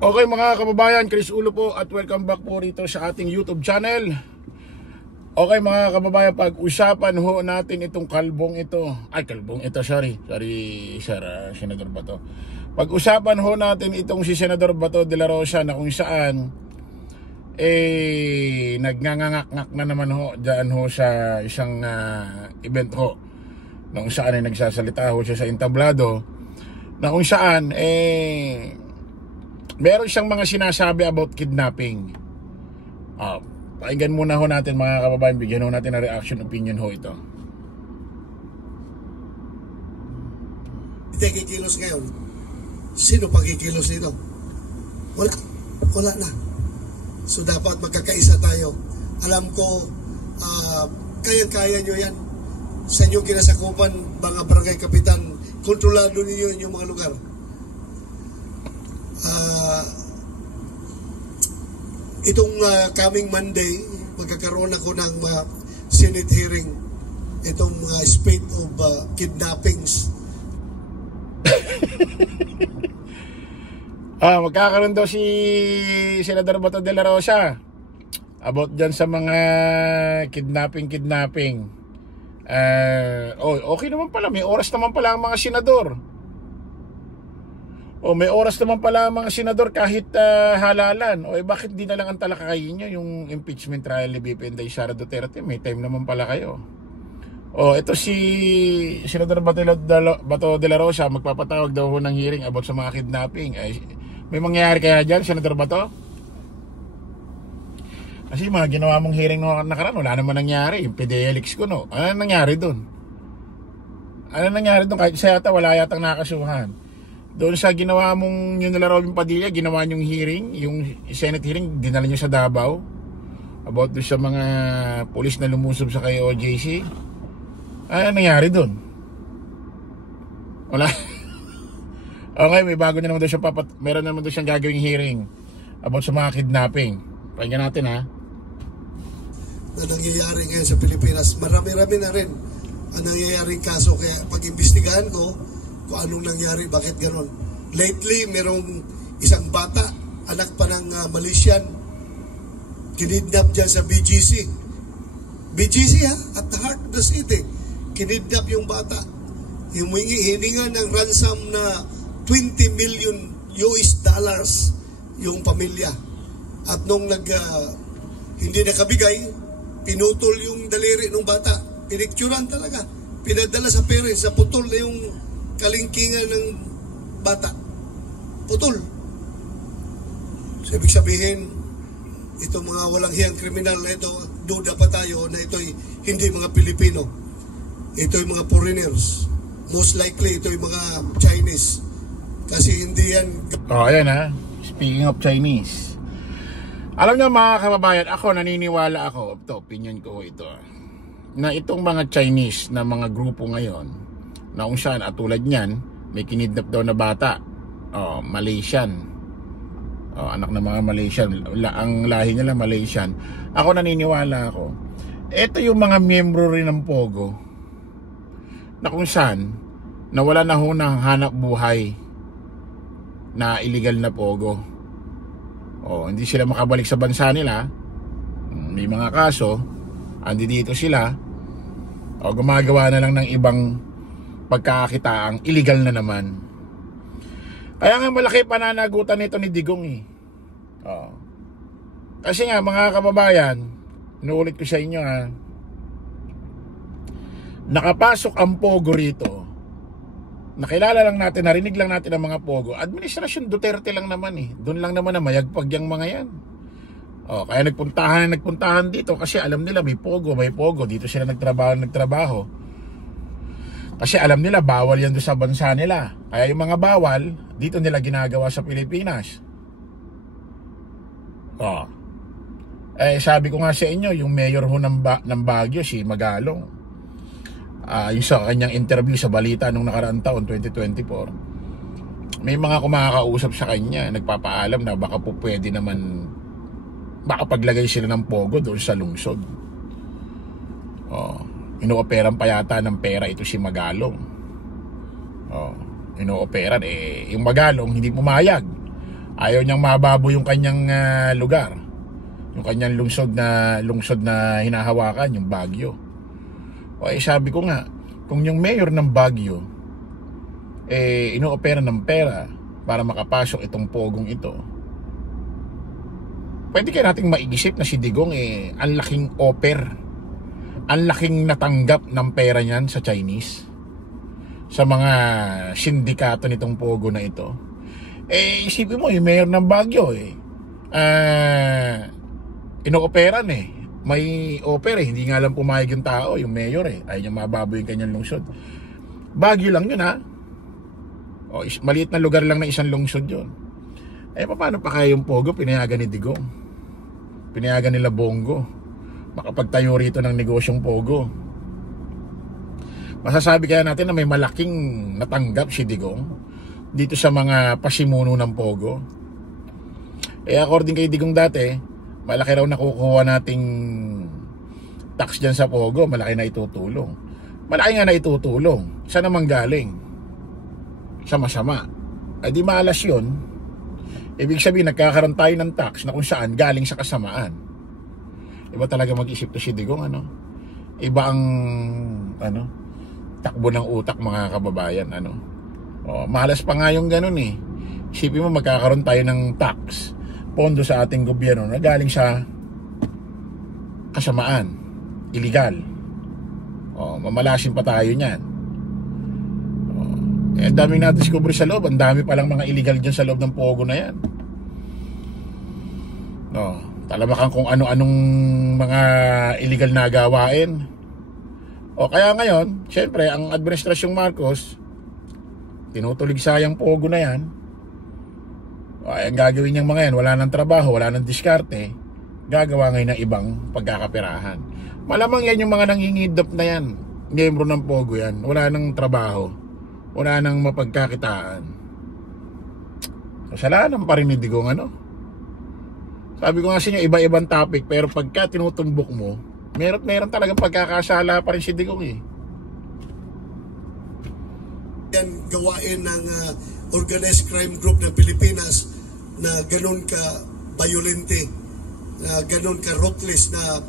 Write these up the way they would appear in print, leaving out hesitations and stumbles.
Okay mga kababayan, Chris Ulo po at welcome back po rito sa ating YouTube channel. Okay mga kababayan, pag-usapan ho natin itong kalbong ito. Sorry sir, Senador Bato. Pag-usapan ho natin itong si Senador Bato de la Rosa na kung saan nagnganganak na naman ho dyan ho sa isang event ho. Na kung saan nagsasalita ho siya sa entablado. Na kung saan meron siyang mga sinasabi about kidnapping. Pakinggan muna ho natin mga kababayan, bigyan ho natin na reaction opinion ho ito. Hindi kikilos ngayon. Sino pagkikilos nito? Wala na. So dapat magkakaisa tayo. Alam ko, kayang-kaya nyo yan. Sa inyong kinasakupan, mga barangay kapitan, kontrolado ninyo inyong mga lugar. Itong coming Monday, magkakaroon ako ng Senate hearing. Itong spate of kidnappings. Magkakaroon daw si Senador Bato de la Rosa about dyan sa mga kidnapping. Okay naman pala, may oras naman pala ang mga senador. May oras naman pala ang mga senador kahit halalan. Bakit di na lang ang talakayin nyo yung impeachment trial ni BP Inday Sara Duterte? May time naman pala kayo. Ito si Senador Bato de la Rosa, magpapatawag daw ho ng hearing about sa mga kidnapping. May mangyayari kaya dyan, Senador Bato? Kasi mga ginawa mong hearing no nakaraan, wala naman nangyari. Yung PDLX ko, no? Ano nangyari dun? Kahit sa yata, wala yatang nakasuhan. Doon sa ginawa mong yun nila Robin Padilla, ginawa nyong hearing, yung Senate hearing, dinala nyo sa Davao about doon sa mga pulis na lumusob sa kay OJC. Ano nangyari doon? Wala. Okay, may bago na naman doon siya meron naman doon siyang gagawing hearing about sa mga kidnapping. Pakinggan natin ha. Na nangyayari ngayon sa Pilipinas, marami-rami na rin ang nangyayaring kaso. Kaya pag-imbestigahan ko kung anong nangyari, bakit ganon. Lately, merong isang bata, anak pa ng Malaysian, kinidnap dyan sa BGC. BGC at the heart of the city. Kinidnap yung bata. Hininga ng ransom na 20 million US dollars yung pamilya. At nung hindi nakabigay, pinutol yung daliri ng bata. Pinicturan talaga. Pinadala sa parents, sa putol na yung kalingkingan ng bata. Putol. So, ibig sabihin, itong mga walang hiyang kriminal na ito, duda pa tayo na ito'y hindi mga Pilipino. Ito'y mga foreigners. Most likely, ito'y mga Chinese. Kasi hindi yan... Ayan ha. Speaking of Chinese. Alam niyo mga kababayan, naniniwala ako, ito, opinion ko ito, na itong mga Chinese na mga grupo ngayon, na kung saan at tulad niyan, may kinidnap daw na bata, Malaysian, anak ng mga Malaysian, ang lahi nila Malaysian. Ako naniniwala ako, ito yung mga miyembro rin ng Pogo, na kung saan nawala na ho ng hanap buhay na illegal na Pogo. Hindi sila makabalik sa bansa nila, may mga kaso, andi dito sila, gumagawa na lang ng ibang pagkakakitaang illegal na naman. Kaya nga malaki pananagutan nito ni Digong Kasi nga mga kababayan, inuulit ko sa inyo nakapasok ang Pogo rito. Nakilala lang natin, narinig lang natin ang mga Pogo. Administrasyon Duterte lang naman Doon lang naman na mayagpag yung mga yan. Kaya nagpuntahan dito kasi alam nila may Pogo. Dito sila nagtrabaho. Kasi alam nila bawal yan doon sa bansa nila. Kaya yung mga bawal, dito nila ginagawa sa Pilipinas. Sabi ko nga sa inyo, yung mayor ho ng Baguio, si Magalong, yung sa kanyang interview sa balita nung nakaraang taon, 2024, may mga kumakausap sa kanya, nagpapaalam na baka po pwede naman, baka paglagay sila ng Pogo doon sa lungsod. Inooperan pa yata ng pera ito si Magalong. Inooperan, yung Magalong hindi pumayag. Ayaw niyang mababo yung kanyang lugar, yung kanyang lungsod na hinahawakan, yung Baguio. O sabi ko nga, kung yung mayor ng Baguio inoopera ng pera para makapasok itong pogong ito, pwede kaya nating maigisip na si Digong ang laking ang laking natanggap ng pera niyan sa Chinese, sa mga sindikato nitong pogo na ito. Isipin mo, yung mayor ng Baguio inooperan may opera hindi nga lang pumayag yung tao, yung mayor ayaw niya mababo yung kanyang lungsod. Baguio lang yun, maliit na lugar lang na isang lungsod yun. Paano pa kaya yung pogo pinayagan ni Digong, pinayagan nila Bongo makapagtayo rito ng negosyong pogo? Masasabi kaya natin na may malaking natanggap si Digong dito sa mga pasimuno ng pogo? According kay Digong dati, malaki raw nakukuha nating tax dyan sa pogo, malaki na itutulong. Malaki nga na itutulong. Saan naman galing? Sa masama. Di malas yun. Ibig sabihin, nagkakaroon tayo ng tax na kung saan galing sa kasamaan. Iba talaga mag-isip to si Digong, Iba ang takbo ng utak, mga kababayan, malas pa nga yung ganun Isipin mo, magkakaroon tayo ng tax, pondo sa ating gobyerno na galing sa kasamaan, illegal. Mamalasin pa tayo niyan. Ang daming na-discover sa loob, ang dami palang mga illegal dyan sa loob ng pogo na yan. Talabakan kung ano-anong mga illegal na gawain. Kaya ngayon, syempre, ang administrasyong Marcos, tinutulig sayang pogo na yan. Ang gagawin niyang mga yan, wala nang trabaho, wala nang diskarte, gagawa ngayon ng ibang pagkakapirahan. Malamang yan yung mga nangingidap na yan, miyembro ng pogo yan, wala nang trabaho, wala nang mapagkakitaan. Kasalanan pa rin ni Digong, Sabi ko nga sa inyo, iba-ibang topic, pero pagka tinutumbok mo, meron talagang pagkakasala pa rin si Digong Yan gawain ng organized crime group ng Pilipinas na ganun ka violente, na ganun ka ruthless, na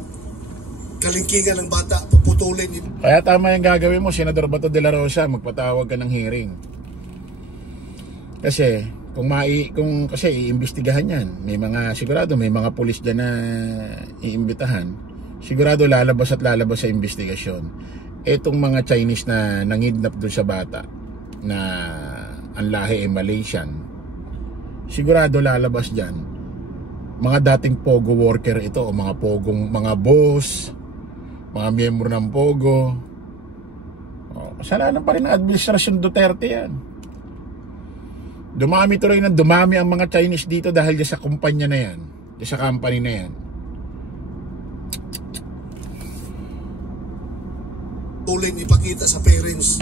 kalingkingan ng bata, puputulin. Kaya tama yung gagawin mo, Senador Bato de la Rosa, magpatawag ka ng hearing. Kasi kasi iimbestigahan yan. Sigurado may mga pulis dyan na iimbitahan. Sigurado lalabas sa investigasyon. Etong mga Chinese na nangidnap doon sa bata, na ang lahi Malaysian, sigurado lalabas dyan mga dating pogo worker ito, o mga boss, mga miyembro ng pogo. Kasalanan pa rin ng administrasyon Duterte yan. Dumami ang mga Chinese dito dahil sa kumpanya na yan, sa company na yan. Tuloy ipakita sa parents.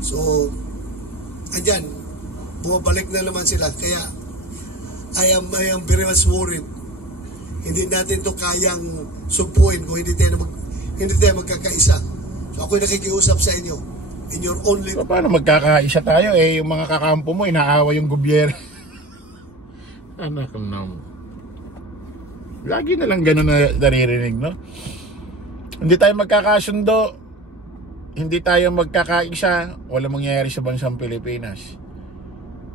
So, andyan, bumabalik na naman sila. Kaya, I am very much worried. Hindi natin to kayang sugpuin kung hindi tayo magkakaisa. So, ako'y nakikiusap sa inyo. In your only... So, paano magkakaisa tayo? Yung mga kakampo mo, inaawa yung gobyerno. Anak ng... Lagi na lang ganun na naririnig, Hindi tayo magkakasundo, hindi tayo magkakaisa, walang mangyayari sa bansang Pilipinas.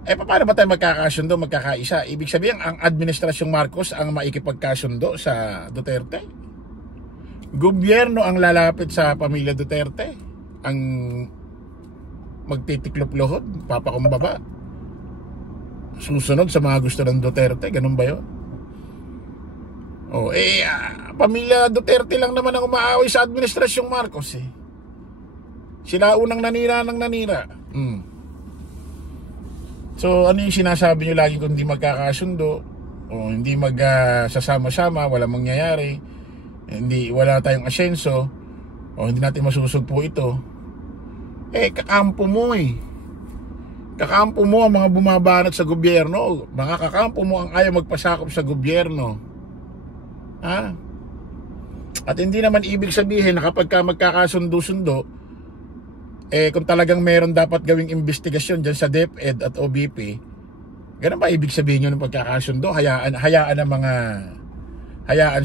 Paano ba tayo magkakasundo, magkakaisa? Ibig sabihin, ang administrasyong Marcos ang maikipagkasundo sa Duterte? Gobyerno ang lalapit sa pamilya Duterte, ang magtitiklop-lohod, papakumbaba, susunod sa mga gusto ng Duterte. Ganun ba yun? Pamilya Duterte lang naman ang umaaway sa administrasyong Marcos Sila unang nanira. So ano yung sinasabi nyo lagi kung hindi magkakasundo, o hindi magsasama-sama, walang mangyayari, wala tayong asenso, o hindi natin masusugpo ito? Kakampo mo Kakampo mo ang mga bumabanat sa gobyerno, mga kakampo mo ang ayaw magpasakop sa gobyerno. At hindi naman ibig sabihin na kapag magkakasundo-sundo, kung talagang meron dapat gawing investigasyon dyan sa DepEd at OBP, Ganun ba ibig sabihin nyo ng pagkakasundo? Hayaan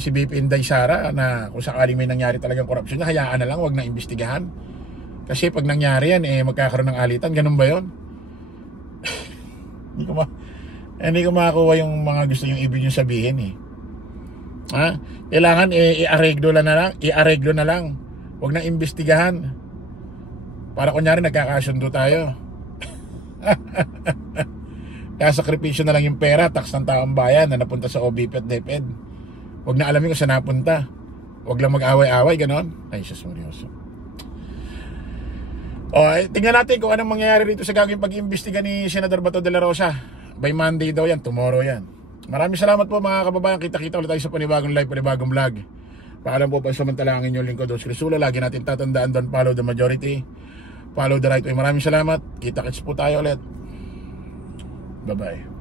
si BP Inday Sara na kung sakaling may nangyari talagang korupsyon niya, hayaan na lang, wag na imbestigahan. Kasi pag nangyari yan, magkakaroon ng alitan. Ganun ba yun? Hindi ko makakuha yung mga gusto yung ibig nyo sabihin eh. Ha? Kailangan i-areglo na lang. Wag na imbestigahan. Para kunyari nagkakasundo tayo. Kaya sakripisyo na lang yung pera, tax ng taong bayan na napunta sa OBP at DepEd. Huwag na alamin kung saan napunta. Huwag lang mag-away-away, ganon. Ay, Jesus Marioso. Tingnan natin kung anong mangyayari rito sa gagawing pag-iimbestiga ni Senador Bato de la Rosa. By Monday daw yan, tomorrow yan. Maraming salamat po mga kababayan. Kita-kita ulit tayo sa panibagong live, panibagong vlog. Paalam po pa samantalangin yung lingkod Dos Crisula. Lagi natin tatandaan doon, follow the majority, follow the right way. Maraming salamat. Kita-kits po tayo ulit. Bye-bye.